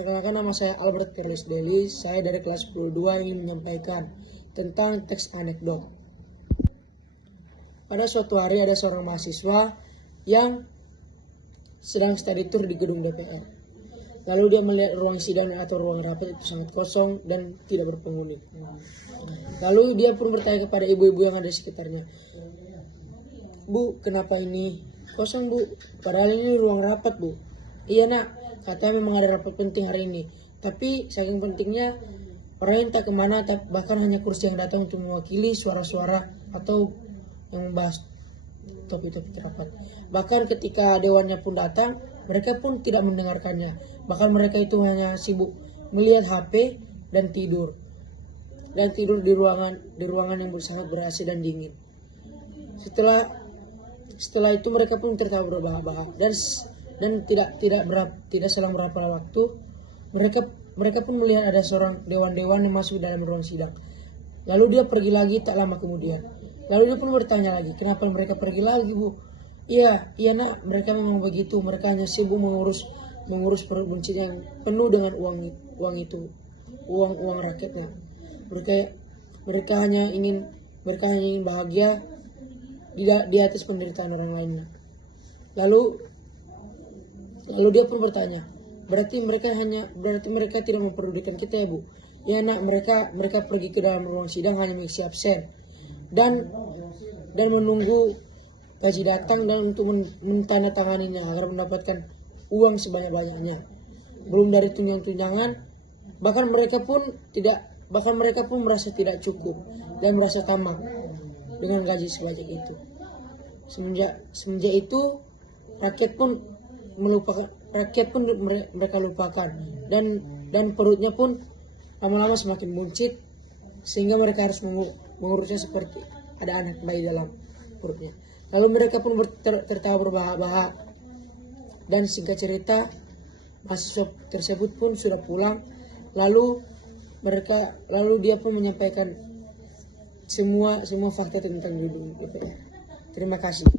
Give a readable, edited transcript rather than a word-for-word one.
Perkenalkan, nama saya Albert Carlos Deli. Saya dari kelas 10-2 ingin menyampaikan tentang teks anekdot. Pada suatu hari ada seorang mahasiswa yang sedang study tour di gedung DPR. Lalu dia melihat ruang sidang atau ruang rapat itu sangat kosong dan tidak berpenghuni. Lalu dia pun bertanya kepada ibu-ibu yang ada di sekitarnya, "Bu, kenapa ini kosong, Bu? Padahal ini ruang rapat, Bu." "Iya, Nak, katanya memang ada rapat penting hari ini. Tapi saking pentingnya orang entah kemana, bahkan hanya kursi yang datang untuk mewakili suara-suara atau yang membahas topik-topik rapat. Bahkan ketika dewannya pun datang, mereka pun tidak mendengarkannya. Bahkan mereka itu hanya sibuk melihat HP dan tidur. Dan tidur di ruangan yang sangat ber-AC dan dingin. Setelah itu mereka pun tertawa berbahak-bahak dan tidak selang berapa waktu mereka pun melihat ada seorang dewan-dewan yang masuk dalam ruang sidang. Lalu dia pergi lagi tak lama kemudian. Lalu dia pun bertanya lagi, "Kenapa mereka pergi lagi, Bu?" Iya Nak, mereka memang begitu. Mereka hanya sibuk mengurus perut buncit yang penuh dengan uang rakyatnya. Mereka hanya ingin bahagia di atas penderitaan orang lainnya. Lalu dia pun bertanya, berarti mereka tidak mempedulikan kita, ya, Bu?" "Ya, Nak, mereka pergi ke dalam ruang sidang hanya mengisi absen dan menunggu gaji datang dan untuk mentandatanganinya agar mendapatkan uang sebanyak-banyaknya. Belum dari tunjangan-tunjangan, bahkan mereka pun merasa tidak cukup dan merasa tamak dengan gaji sebanyak itu. Semenjak itu rakyat pun mereka lupakan dan perutnya pun lama-lama semakin buncit sehingga mereka harus mengurusnya seperti ada anak bayi dalam perutnya. Lalu mereka pun tertawa berbahak-bahak dan singkat cerita mahasiswa tersebut pun sudah pulang. Lalu dia pun menyampaikan semua fakta tentang gedung DPR. Terima kasih.